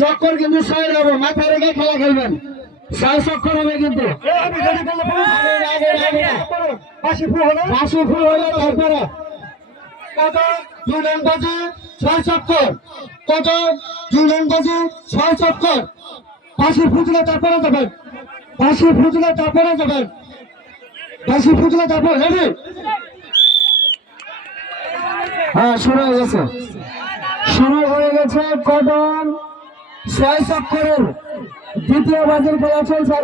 চক্কর কিন্তু ছয় যাবো, মাথায় রেখে খেলা খেলবেন। 6 চক্কর হবে কিন্তু বাসি ফুল হলে তারপরে কত 2 রান বাজে 6 চক্কর, কত 2 রান বাজে 6 চক্কর। বাসি ফুটলে তারপরে যাবেন, বাসি ফুটলে তারপরে যাবেন, বাসি ফুটলে তারপর রেডি। হ্যাঁ শুরু হয়ে গেছে, শুরু হয়ে গেছে। কদম 6 চক্করের দ্বিতীয় বাজির খেলা চলছে।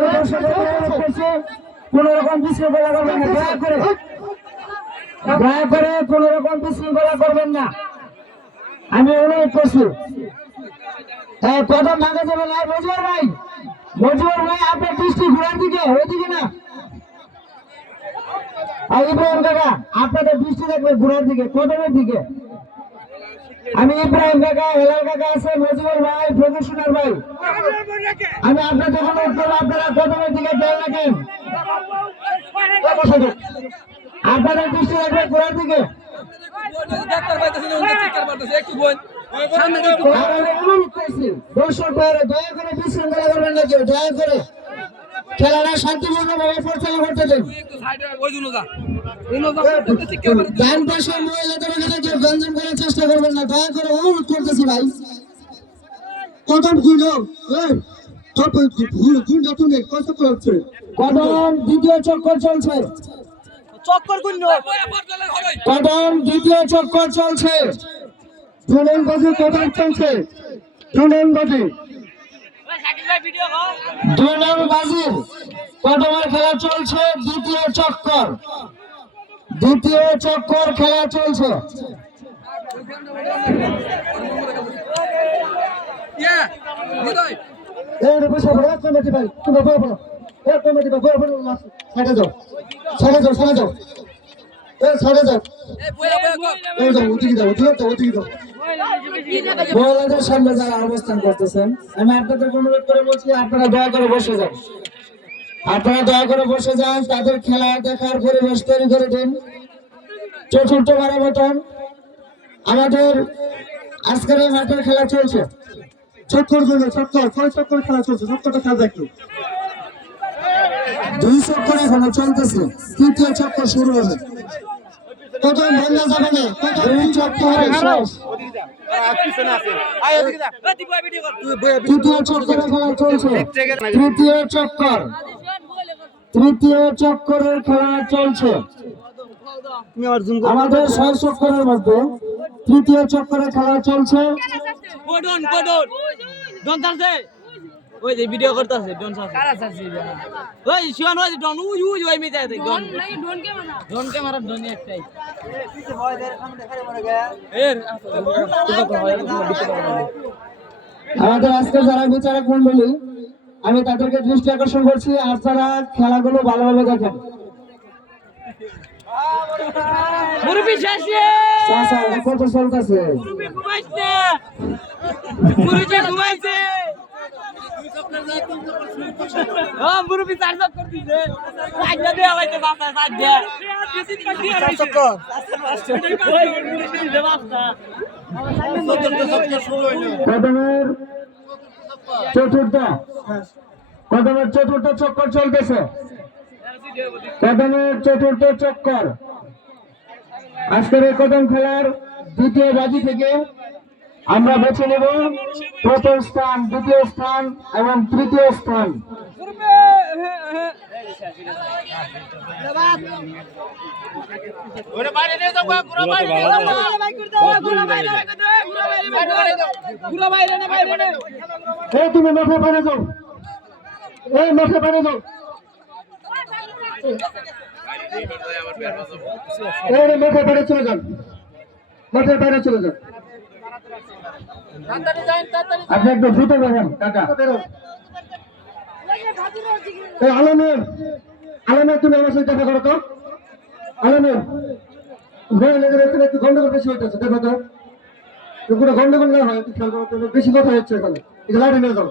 কোন রকম বিশৃঙ্খলা করবেন না, দয়া করে কোন রকম বিশৃঙ্খলা করবেন না, আমি অনুরোধ করছি। কদম ভাঙা যাবে না। মজুর ভাই আপনার দৃষ্টি ঘোরার দিকে, ওইদিকে না। আর ইব্রাহিম কাকা আপনাদের দৃষ্টি থাকবে ঘোরার দিকে, কদমের দিকে। আমি ইব্রাহিম কাকা, হেলাল কাকা আছে, মজিবুর ভাই, প্রফেশনাল ভাই, আমি আপনাদের অনুরোধ করবো আপনারা কদমের দিকে খেয়াল রাখেন। আপনাদের দৃষ্টি রাখবেন ঘোরার দিকে। দর্শক ভাইরা দয়া করে বিশৃঙ্খলা করবেন না কেউ, দয়া করে খেলাটা শান্তিপূর্ণ ভাবে পরিচালনা করতে দেন। ডান পাশের মহিলাদের এখানে কেউ গঞ্জাম করার চেষ্টা করবেন না, দয়া করে অনুরোধ করতেছি ভাই। কদম কদম দ্বিতীয় চক্কর চলছে, কদম দ্বিতীয় চক্কর চলছে। ধুলনবাজি কদম চলছে, ধুলনবাজি 2 নং বাজির কদমের খেলা চলছে। দ্বিতীয় চক্কর, দ্বিতীয় চক্কর খেলা চলছে। সামনে যারা অবস্থান করতেছেন, আমি আপনাদের অনুরোধ করে বলছি আপনারা দয়া করে বসে যান, আপনারা দয়া করে বসে যান। তাদের খেলা দেখার পরিবেশ তৈরি করে দিন। চতুর্থবারের মতন আমাদের আজকের এই মাঠের খেলা চলছে। চক্কর 6 চক্কর খেলা চলছে, চক্করটা খেলা দেখো। 2 চক্কর এখনো চলতেছে, তৃতীয় চক্কর শুরু হবে। কদম ভাঙা যাবে না, 2 চক্কর শেষ। তৃতীয় চক্করের খেলা চলছে, তৃতীয় চক্কর, তৃতীয় চক্করের খেলা চলছে। আমাদের 6 চক্করের মধ্যে তৃতীয় চক্করের খেলা চলছে। ওই যে ভিডিও করতেছে ডন সাথে ওই শিওন ওই ডন উই উই ওই মেতে আছে ডন নাই ডন ক্যামেরা ডন একটাই আমাদের আজকে যারা বিচারক মন্ডলী, আমি তাদেরকে দৃষ্টি আকর্ষণ করছি, আপনারা খেলাগুলো ভালোভাবে দেখেন। মুরবি শেষে কত চলতেছে, মুরবি ঘুমাইছে, মুরবি ঘুমাইছে। মুরবি 4 চক্কর দিছে, 5টা দেয়া হইছে, বাপা 5 দেয়া 4 চক্কর কদমের চতুর্থ চক্কর চলতেছে, কদমের চতুর্থ চক্কর। আজকের এই কদম খেলার দ্বিতীয় বাজি থেকে আমরা বেছে নেব প্রথম স্থান, দ্বিতীয় স্থান এবং তৃতীয় স্থান। তুমি মাঠে পারে যাও, এই মাঠে পারে যাও, মাঠে পারে চলে যান, মাঠের বাইরে চলে যান। আপনি একটু দ্রুত বেরোন কাকা। আলমের, তুমি আমার সাথে দেখা করো তো। আলমের একটু গন্ডগোল বেশি হইতেছে, দেখো তো কোনো গন্ডগোল না হয়, খেয়াল করো, বেশি কথা হচ্ছে এখানে। এটা লাঠি নিয়ে যাও,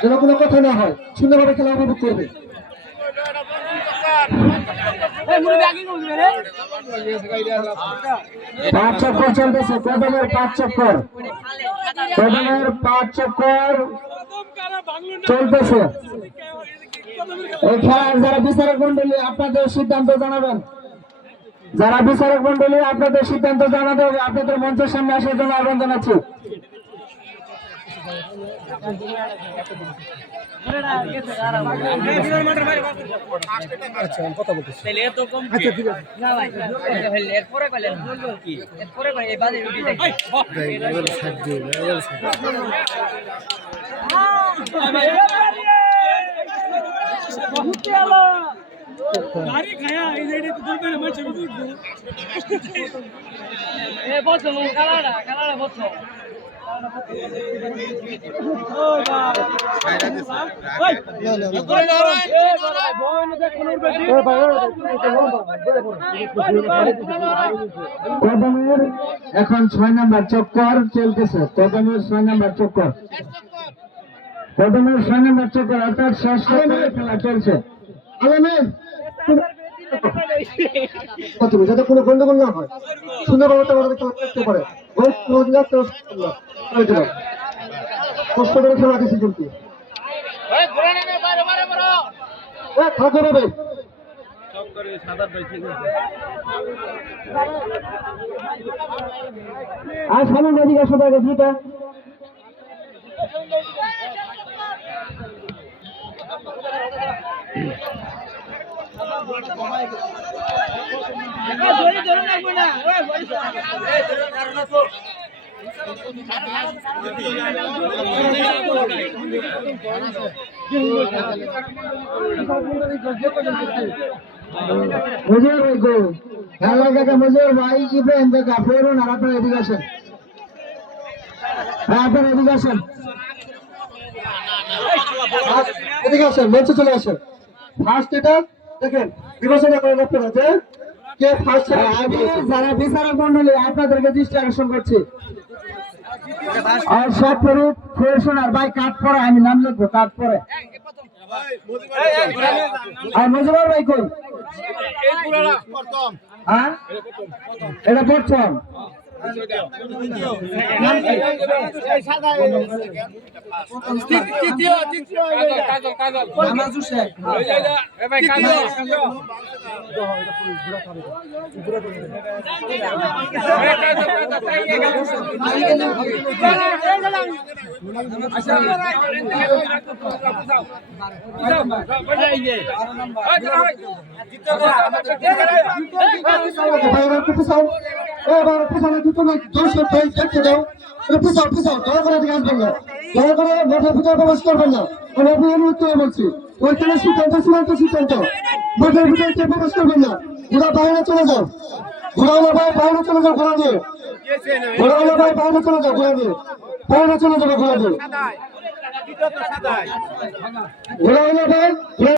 যেন কোনো কথা না হয়, সুন্দরভাবে খেলা উপভোগ করবে। 5 চক্কর চলতেছে, কদমের 5 চক্কর, কদমের 5 চক্কর চলতেছে। এই খেলার যারা বিচারক মন্ডলী আপনাদের সিদ্ধান্ত জানাবেন, যারা বিচারক মন্ডলী আপনাদের সিদ্ধান্ত জানাতে হবে, আপনাদের মঞ্চের সামনে আসার জন্য আহ্বান জানাচ্ছি। গাড়ি খায়া এই যে এটা তো দুটো মাছ উঠবো এ বসো কালাড়া বসো কদমের এখন 6 নাম্বার চক্কর চলতেছে, কদমের 6 নাম্বার চক্কর, কদমের 6 নাম্বার চক্কর অর্থাৎ শেষ খেলা চলছে। যাতে কোনো গন্ডগোল না হয়, সুন্দরভাবে আমাদের খেলা করতে পারে, কষ্ট করে খেলা দিচ্ছি কিন্তু থাকতে হবে। আর সামনে এদিকে আসো তাকে জিটা মজুর ভাই গো, হ্যালো কাকা মজুর ভাই, ইব্রাহিম কাকা ফেরুন, আর আপনারা এদিকে আসেন, আপনারা এদিকে আসেন, এদিকে আসেন, মঞ্চে চলে আসেন। ফার্স্ট এটা দেখেন বিবেচনা করেন আপনারা যে কে ফার্স্ট। আমি যারা বিচারক মন্ডলী আপনাদেরকে দৃষ্টি আকর্ষণ করছি, আর সব ফেরুন ভাই কাট পরে আমি নাম লিখবো, কাট পরে। আর মজুর ভাই কই? হ্যাঁ এটা প্রথম প্রবেশ করবেন না, আমি উত্তরে বলছি ওইখানে সিদ্ধান্ত সিদ্ধান্ত মাঠের ভিতরে কেউ প্রবেশ করবেন না, ঘোড়া বাইরে চলে যাও, ঘোড়াওয়ালা ভাই বাইরে চলে যাও, ঘোড়া দিয়ে ঘোড়াওয়ালা ভাই বাইরে চলে যাও, ঘোড়া দিয়ে বাইরে চলে যাবে, ঘোড়া দিয়ে ঘোড়াওয়ালা ভাই